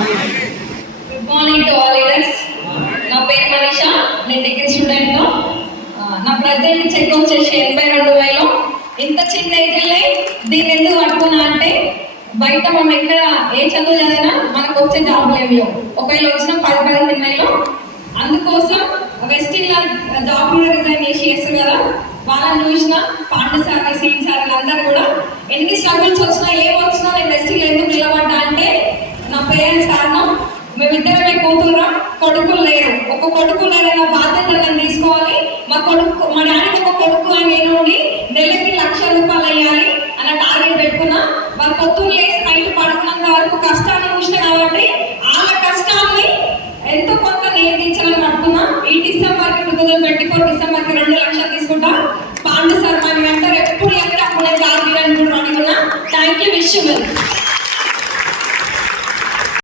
Good morning to all leaders నా పేరు మనీష. నేను డిగ్రీ స్టూడెంట్. నా ప్రజెంట్ చెక్ వచ్చేసి ఎనభై రెండు వేలు. ఇంత చిన్న ఏజ్లే దీన్ని ఎందుకు పట్టుకున్నా అంటే బయట మనం ఎక్కడ ఏ చదువు చదివినా మనకు వచ్చే జాబ్ లేవు. ఒకవేళ వచ్చిన పది పదిహేను వేలు. అందుకోసం వెస్ట్ జాబ్ కూడా రిజైన్ చేసి చేస్తారు కదా. వాళ్ళని చూసిన పాండు సార్ సీన్ సార్ అందరూ కూడా ఎన్ని స్ట్రగుల్స్ వచ్చినా ఏం వచ్చినా నేను వెస్ట్ ఎందుకు నిలబడ్డా అంటే నా పేరెంట్స్ కారణం మేమిద్దరమే కూతురు కొడుకులు లేరు. ఒక కొడుకు లేరన్న బాధ్యత నేను తీసుకోవాలి. మా కొడుకు మా డాడీకి ఒక కొడుకు అని నేను ఉండి నెలకి లక్ష రూపాయలు వేయాలి అన్న టార్గెట్ పెట్టుకున్నా. మా పొత్తులు లేసి నైట్ పడుకున్నంత వరకు కష్టాన్ని చూసిన కాబట్టి వాళ్ళ కష్టాన్ని ఎంతో కొంత నియంత్రించాలని పట్టుకున్నా. ఈ డిసెంబర్కి టూ థౌసండ్ ట్వంటీ ఫోర్ డిసెంబర్కి రెండు లక్షలు తీసుకుంటా. పాండు సార్ మన వెంటారు ఎప్పుడు ఎక్కడ అప్పుడే జాగ్రత్త అని కూడా అడుగున్నా థ్యాంక్ యూ విష్